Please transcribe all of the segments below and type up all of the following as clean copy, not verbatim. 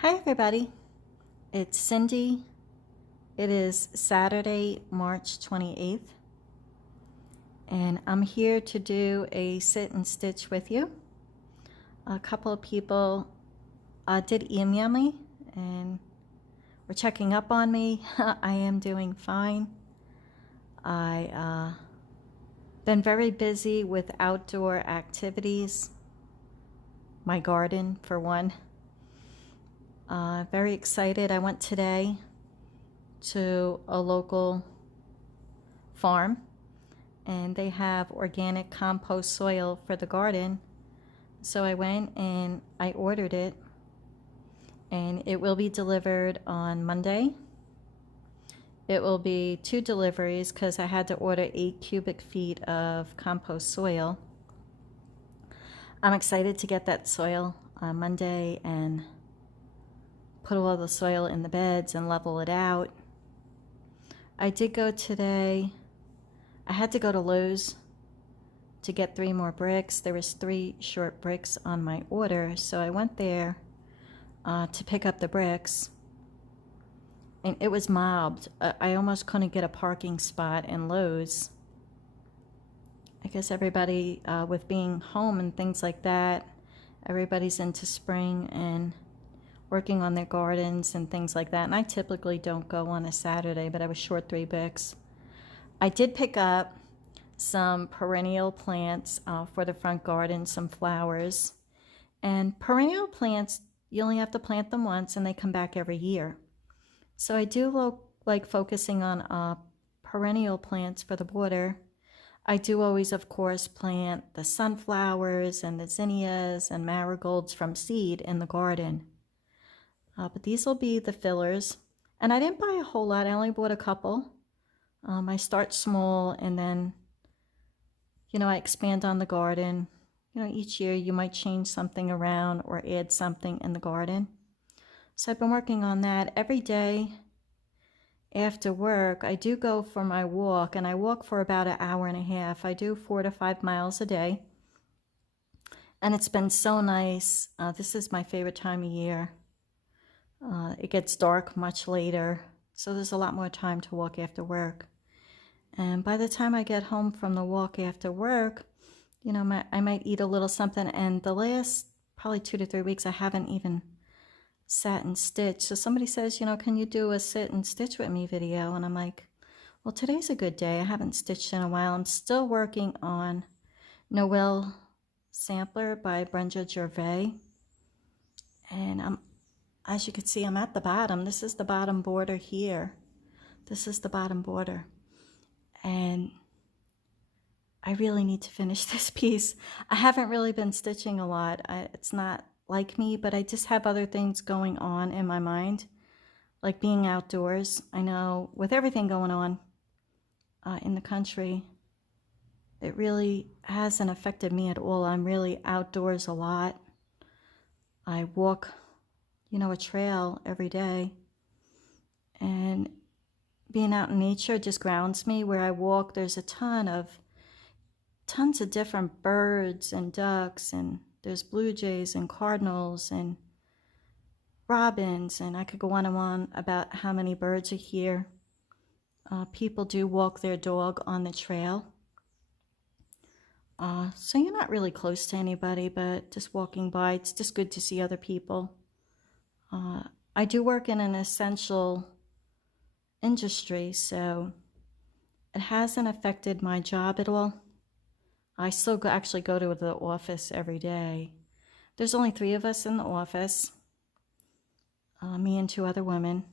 Hi everybody, it's Cindy. It is Saturday, March 28th, and I'm here to do a sit and stitch with you. A couple of people did email me and were checking up on me. I am doing fine. I been very busy with outdoor activities, my garden for one. Very excited. I went today to a local farm and they have organic compost soil for the garden. So I went and I ordered it, and it will be delivered on Monday. It will be 2 deliveries because I had to order 8 cubic feet of compost soil. I'm excited to get that soil on Monday and put all the soil in the beds and level it out. I did go today. I had to go to Lowe's to get 3 more bricks. There was 3 short bricks on my order, so I went there to pick up the bricks, and it was mobbed. I almost couldn't get a parking spot in Lowe's. I guess everybody, with being home and things like that, everybody's into spring and working on their gardens and things like that, and I typically don't go on a Saturday, but I was short 3 bricks. I did pick up some perennial plants for the front garden, some flowers. And perennial plants, you only have to plant them once and they come back every year. So I do like focusing on perennial plants for the border. I do always, of course, plant the sunflowers and the zinnias and marigolds from seed in the garden. But these will be the fillers. And I didn't buy a whole lot. I only bought a couple. I start small and then, I expand on the garden. Each year you might change something around or add something in the garden. So I've been working on that every day. After work, I do go for my walk, and I walk for about an hour and a half. I do 4 to 5 miles a day. And it's been so nice. This is my favorite time of year. It gets dark much later, so there's a lot more time to walk after work. And by the time I get home from the walk after work, I might eat a little something. And the last probably 2 to 3 weeks, I haven't even sat and stitched. So somebody says, can you do a sit and stitch with me video? And I'm like, well, today's a good day. I haven't stitched in a while. I'm still working on Noel Sampler by Brenda Gervais. And as you can see, I'm at the bottom. This is the bottom border here. This is the bottom border. And I really need to finish this piece. I haven't really been stitching a lot. It's not like me, but I just have other things going on in my mind, like being outdoors. I know with everything going on in the country, it really hasn't affected me at all. I'm really outdoors a lot. I walk, a trail every day, and being out in nature just grounds me. Where I walk, there's tons of different birds and ducks, and there's blue jays and cardinals and robins, and I could go on and on about how many birds are here. People do walk their dog on the trail. So you're not really close to anybody, but just walking by, it's just good to see other people. I do work in an essential industry, so it hasn't affected my job at all. I still actually go to the office every day. There's only 3 of us in the office, me and 2 other women.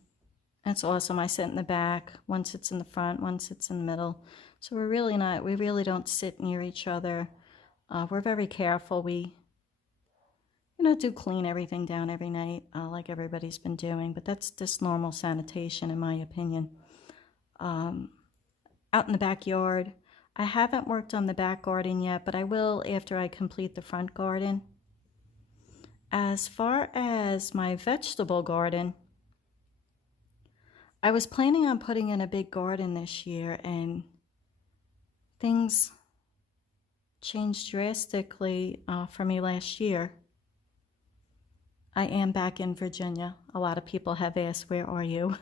That's awesome. I sit in the back. One sits in the front, one sits in the middle. So we really don't sit near each other. We're very careful. We, do clean everything down every night, like everybody's been doing, but that's just normal sanitation in my opinion. Out in the backyard, I haven't worked on the back garden yet, but I will after I complete the front garden. As far as my vegetable garden, I was planning on putting in a big garden this year, and things changed drastically for me last year. I am back in Virginia. A lot of people have asked, where are you?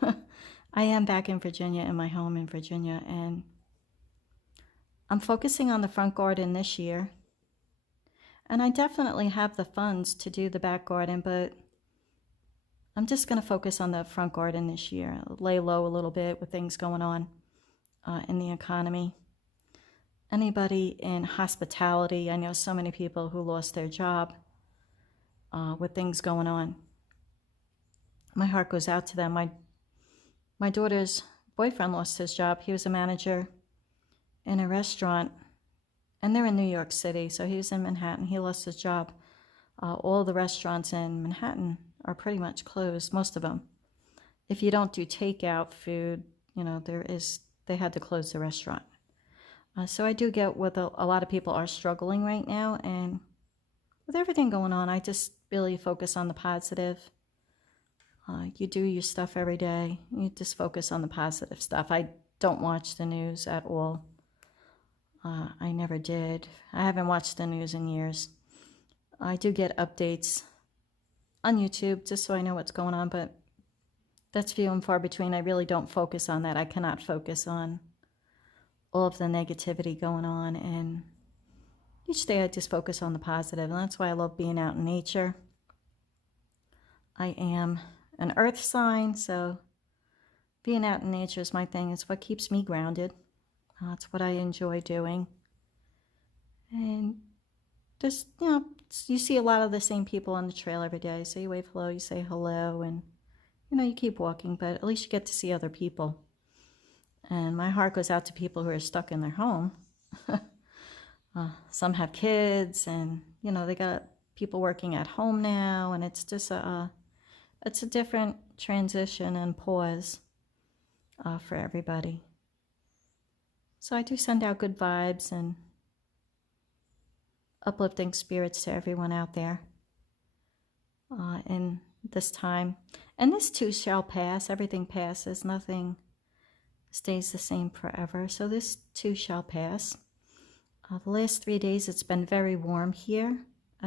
I am back in Virginia, in my home in Virginia, and I'm focusing on the front garden this year. And I definitely have the funds to do the back garden, but I'm just going to focus on the front garden this year. Lay low a little bit with things going on in the economy. Anybody in hospitality, I know so many people who lost their job with things going on. My heart goes out to them. My daughter's boyfriend lost his job. He was a manager in a restaurant, and they're in New York City, so he was in Manhattan. He lost his job. All the restaurants in Manhattan are pretty much closed, most of them. If you don't do takeout food, you know, they had to close the restaurant. So I do get what a lot of people are struggling right now, and with everything going on, I just really focus on the positive. You do your stuff every day. You just focus on the positive stuff. I don't watch the news at all. I never did. I haven't watched the news in years. I do get updates on YouTube just so I know what's going on, but that's few and far between. I really don't focus on that. I cannot focus on all of the negativity going on, and each day I just focus on the positive, and that's why I love being out in nature. I am an earth sign, so being out in nature is my thing. It's what keeps me grounded. It's what I enjoy doing. And just, you know, you see a lot of the same people on the trail every day. So you wave hello, you say hello, and, you know, you keep walking, but at least you get to see other people. And my heart goes out to people who are stuck in their home. Some have kids, and, you know, they got people working at home now, and it's just it's a different transition and pause for everybody. So I do send out good vibes and uplifting spirits to everyone out there in this time. And this too shall pass. Everything passes. Nothing stays the same forever. So this too shall pass. The last 3 days it's been very warm here.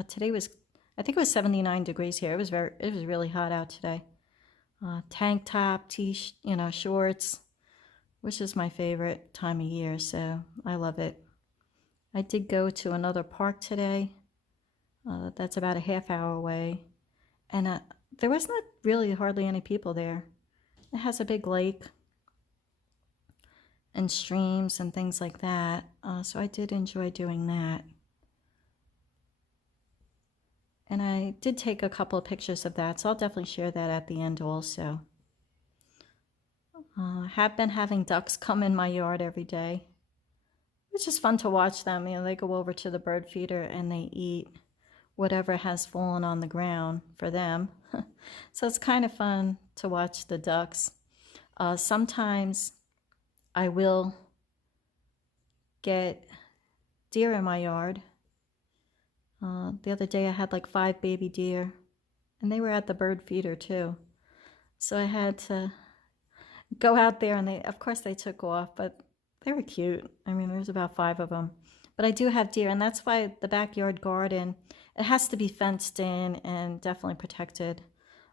Today was, I think it was 79 degrees here. It was really hot out today. Tank top, shorts, which is my favorite time of year, so I love it. I did go to another park today. That's about a half hour away, and there was not really hardly any people there. It has a big lake and streams and things like that, so I did enjoy doing that. And I did take a couple of pictures of that, so I'll definitely share that at the end also. I have been having ducks come in my yard every day. It's just fun to watch them. You know, they go over to the bird feeder and they eat whatever has fallen on the ground for them. So it's kind of fun to watch the ducks. Sometimes I will get deer in my yard. The other day I had like 5 baby deer, and they were at the bird feeder too. So I had to go out there, and of course they took off, but they were cute. I mean, there's about 5 of them. But I do have deer, and that's why the backyard garden, it has to be fenced in and definitely protected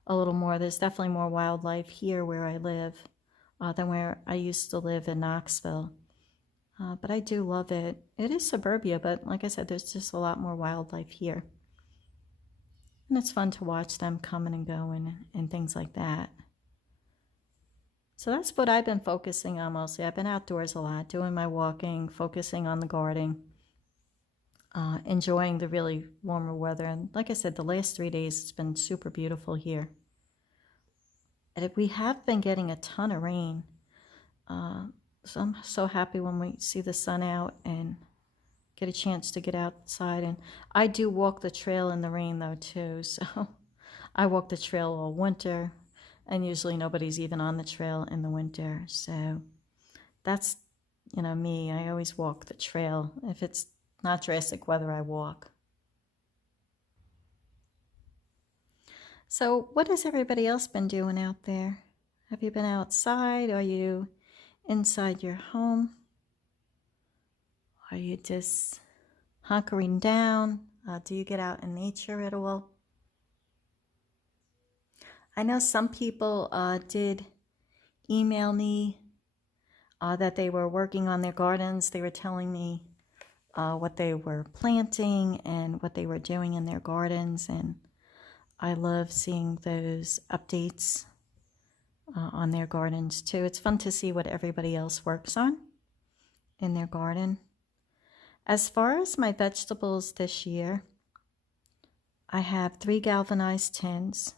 a little more. There's definitely more wildlife here where I live than where I used to live in Knoxville. But I do love it. It is suburbia, but like I said, there's just a lot more wildlife here. And it's fun to watch them coming and going and things like that. So that's what I've been focusing on mostly. I've been outdoors a lot, doing my walking, focusing on the gardening, enjoying the really warmer weather. And like I said, the last 3 days, it's been super beautiful here. And we have been getting a ton of rain. So I'm so happy when we see the sun out and get a chance to get outside. And I do walk the trail in the rain though too. So I walk the trail all winter, and usually nobody's even on the trail in the winter. So that's, you know, me. I always walk the trail. If it's not drastic weather, I walk. So what has everybody else been doing out there? Have you been outside? Are you inside your home? Are you just hunkering down? Do you get out in nature at all? I know some people did email me that they were working on their gardens. They were telling me what they were planting and what they were doing in their gardens, and I love seeing those updates on their gardens too. It's fun to see what everybody else works on in their garden. As far as my vegetables this year, I have 3 galvanized tins,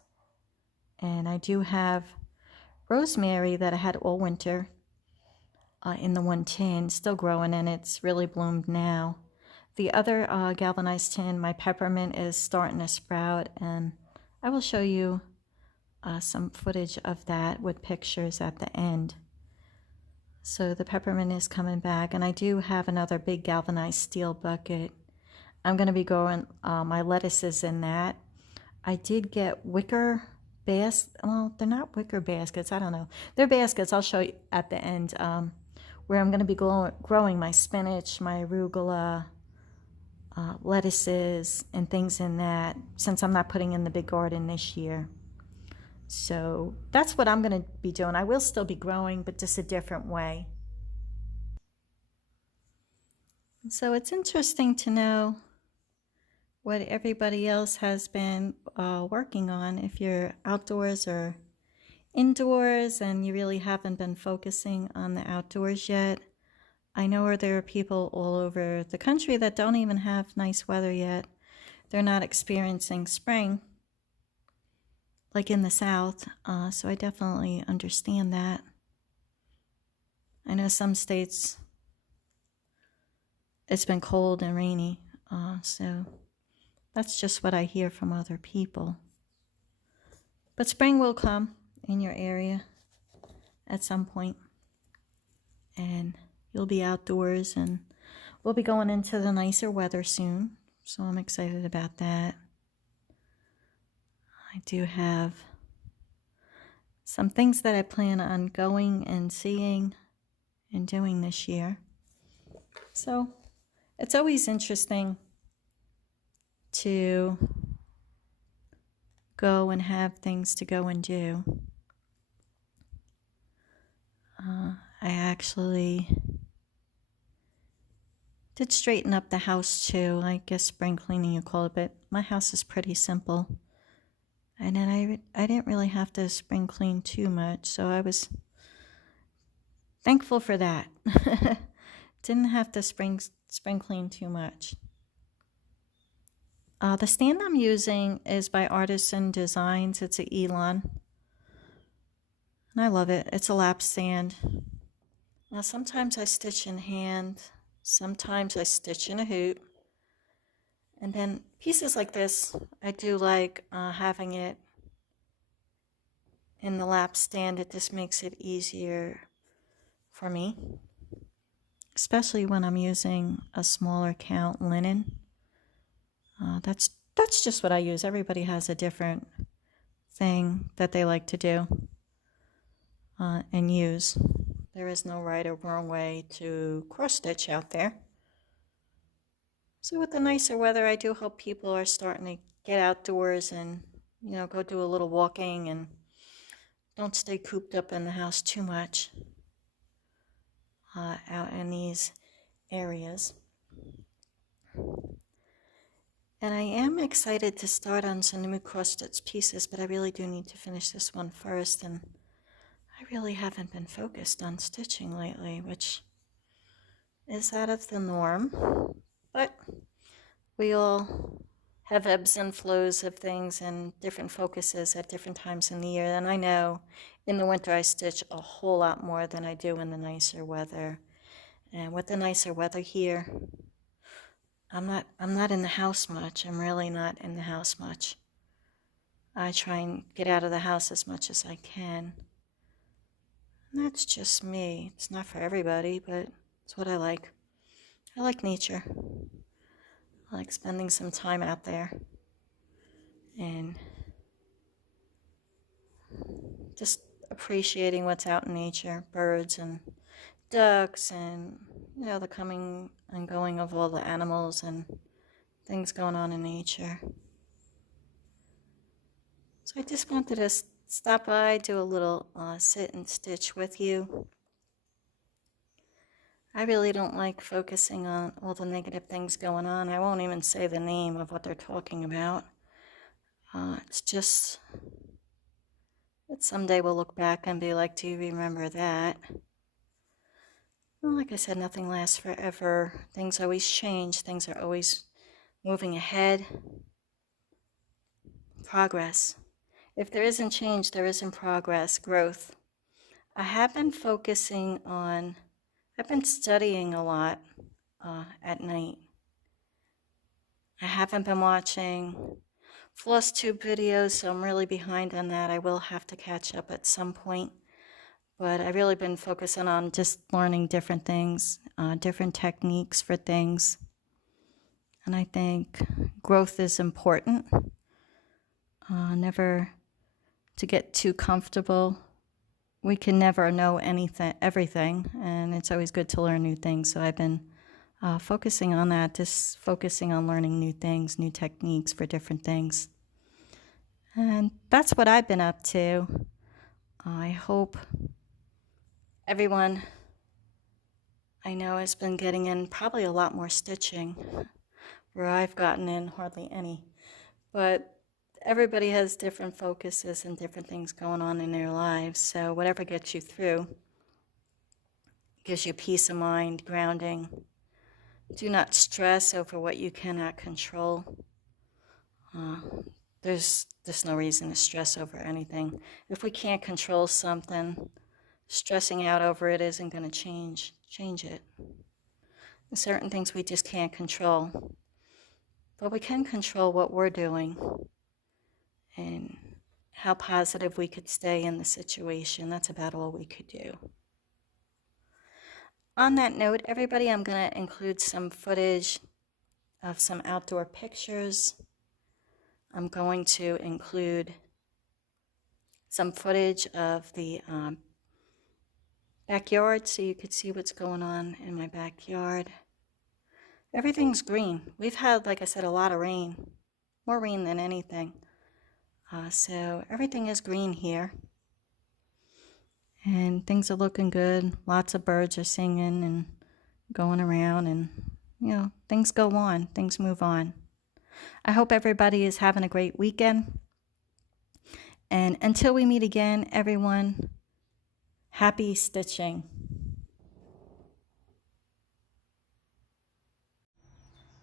and I do have rosemary that I had all winter in the one tin, still growing, and it's really bloomed now. The other galvanized tin, my peppermint, is starting to sprout, and I will show you some footage of that with pictures at the end. So the peppermint is coming back, and I do have another big galvanized steel bucket. I'm going to be growing my lettuces in that. I did get wicker baskets. Well, they're not wicker baskets. I don't know. They're baskets. I'll show you at the end where I'm going to be growing my spinach, my arugula, lettuces, and things in that, since I'm not putting in the big garden this year. So that's what I'm going to be doing. I will still be growing, but just a different way. So it's interesting to know what everybody else has been working on. If you're outdoors or indoors and you really haven't been focusing on the outdoors yet. I know there are people all over the country that don't even have nice weather yet. They're not experiencing spring like in the South, so I definitely understand that. I know some states it's been cold and rainy, so that's just what I hear from other people. But spring will come in your area at some point, and you'll be outdoors, and we'll be going into the nicer weather soon, so I'm excited about that. I do have some things that I plan on going and seeing and doing this year. So it's always interesting to go and have things to go and do. I actually did straighten up the house too. I guess spring cleaning you call it, but my house is pretty simple. And then I didn't really have to spring clean too much, so I was thankful for that. Didn't have to spring clean too much. The stand I'm using is by Artisan Designs. It's an Elon, and I love it. It's a lap stand. Now sometimes I stitch in hand, sometimes I stitch in a hoop, and then pieces like this, I do like having it in the lap stand. It just makes it easier for me, especially when I'm using a smaller count linen. That's just what I use. Everybody has a different thing that they like to do and use. There is no right or wrong way to cross stitch out there. So with the nicer weather, I do hope people are starting to get outdoors and, go do a little walking and don't stay cooped up in the house too much out in these areas. And I am excited to start on some new cross stitch pieces, but I really do need to finish this one first, and I really haven't been focused on stitching lately, which is out of the norm, but we all have ebbs and flows of things and different focuses at different times in the year. And I know in the winter I stitch a whole lot more than I do in the nicer weather. And with the nicer weather here, I'm not in the house much. I'm really not in the house much. I try and get out of the house as much as I can. And that's just me. It's not for everybody, but it's what I like. I like nature. I like spending some time out there and just appreciating what's out in nature, birds and ducks and, the coming and going of all the animals and things going on in nature. So I just wanted to stop by, do a little sit and stitch with you. I really don't like focusing on all the negative things going on. I won't even say the name of what they're talking about. It's just that someday we'll look back and be like, do you remember that? Well, like I said, nothing lasts forever. Things always change. Things are always moving ahead. Progress. If there isn't change, there isn't progress, growth. I've been studying a lot at night. I haven't been watching floss tube videos, so I'm really behind on that. I will have to catch up at some point. But I've really been focusing on just learning different things, different techniques for things. And I think growth is important. Never to get too comfortable. We can never know everything, and it's always good to learn new things. So I've been focusing on that, just focusing on learning new things, new techniques for different things. And that's what I've been up to. I hope everyone I know has been getting in probably a lot more stitching, where I've gotten in hardly any. But everybody has different focuses and different things going on in their lives. So whatever gets you through gives you peace of mind, grounding. Do not stress over what you cannot control. There's no reason to stress over anything. If we can't control something, stressing out over it isn't going to change it. There's certain things we just can't control. But we can control what we're doing and how positive we could stay in the situation. That's about all we could do. On that note, everybody, I'm going to include some footage of some outdoor pictures. I'm going to include some footage of the backyard so you could see what's going on in my backyard. Everything's green. We've had, like I said, a lot of rain, more rain than anything. So everything is green here. And things are looking good. Lots of birds are singing and going around, and, you know, things go on. Things move on. I hope everybody is having a great weekend. And until we meet again, everyone, happy stitching.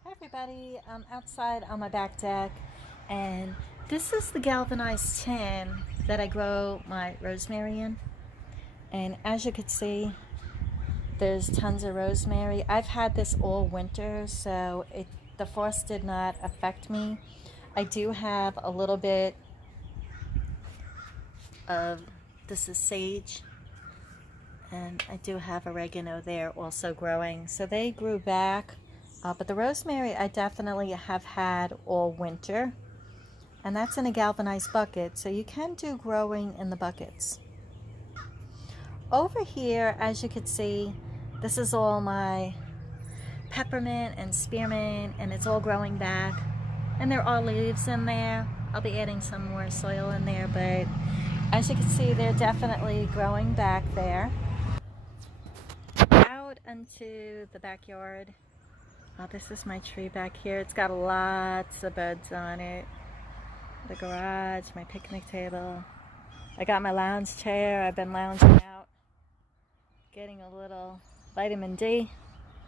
Hi everybody, I'm outside on my back deck, and this is the galvanized tin that I grow my rosemary in. And as you can see, there's tons of rosemary. I've had this all winter, so the frost did not affect me. I do have a little bit of, this is sage, and I do have oregano there also growing. So they grew back, but the rosemary I definitely have had all winter. And that's in a galvanized bucket, so you can do growing in the buckets. Over here, as you can see, this is all my peppermint and spearmint, and it's all growing back. And there are leaves in there. I'll be adding some more soil in there, but as you can see, they're definitely growing back there. Out into the backyard. This is my tree back here. It's got lots of buds on it. The garage, my picnic table. I got my lounge chair. I've been lounging out, getting a little vitamin D.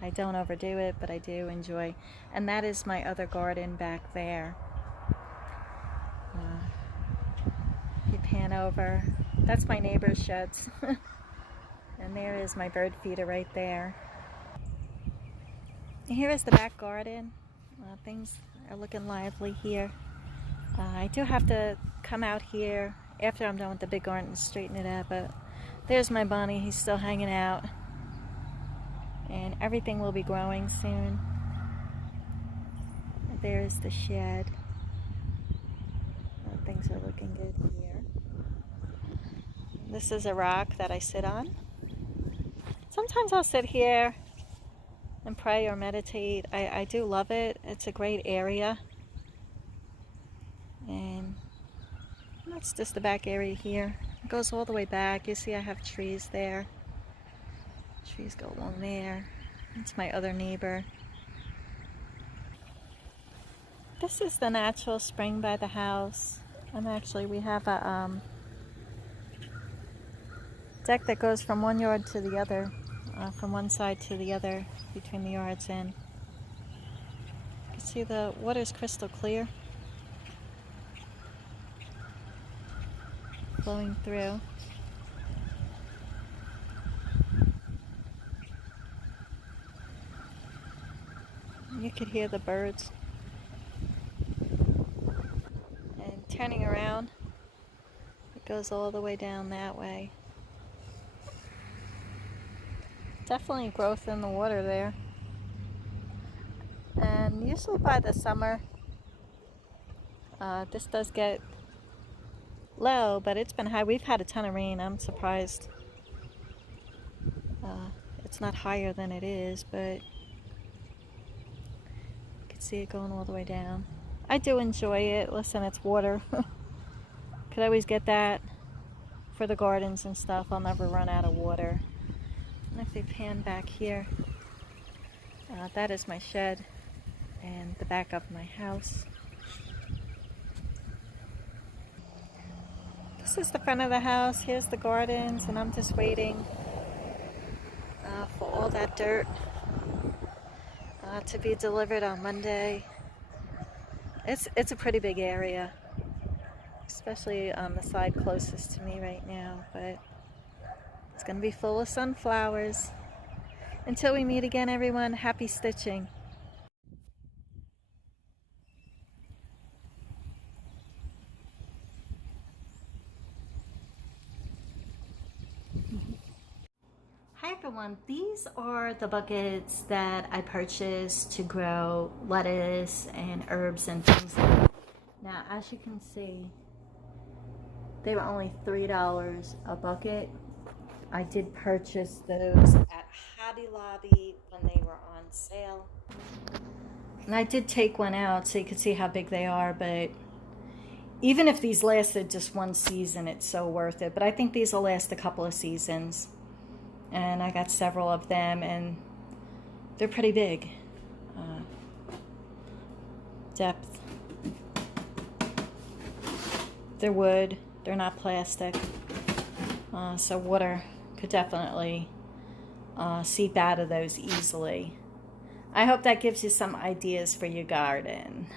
I don't overdo it, but I do enjoy. And that is my other garden back there. If you pan over, that's my neighbor's sheds. And there is my bird feeder right there. Here is the back garden. Things are looking lively here. I do have to come out here after I'm done with the big garden and straighten it up, but there's my bunny. He's still hanging out. And everything will be growing soon. There's the shed. Things are looking good here. This is a rock that I sit on. Sometimes I'll sit here and pray or meditate. I do love it. It's a great area. And That's just the back area here. It goes all the way back. You see I have trees there. Trees go along there. That's my other neighbor. This is the natural spring by the house. We have a deck that goes from one yard to the other, from one side to the other between the yards, and you can see the water's crystal clear, flowing through. You could hear the birds. And turning around, it goes all the way down that way. Definitely growth in the water there. And usually by the summer, this does get low, but it's been high. We've had a ton of rain. I'm surprised it's not higher than it is, but you can see it going all the way down. I do enjoy it. Listen, it's water. Could always get that for the gardens and stuff. I'll never run out of water. And if we pan back here, that is my shed and the back of my house. This is the front of the house. Here's the gardens, and I'm just waiting for all that dirt to be delivered on Monday. It's a pretty big area, especially on the side closest to me right now, but it's going to be full of sunflowers. Until we meet again, everyone, happy stitching. Hi everyone, these are the buckets that I purchased to grow lettuce and herbs and things like that. Now, as you can see, they were only $3 a bucket. I did purchase those at Hobby Lobby when they were on sale. And I did take one out so you could see how big they are, but even if these lasted just one season, it's so worth it. But I think these will last a couple of seasons. And I got several of them, and they're pretty big. Depth. They're wood, they're not plastic. So water could definitely seep out of those easily. I hope that gives you some ideas for your garden.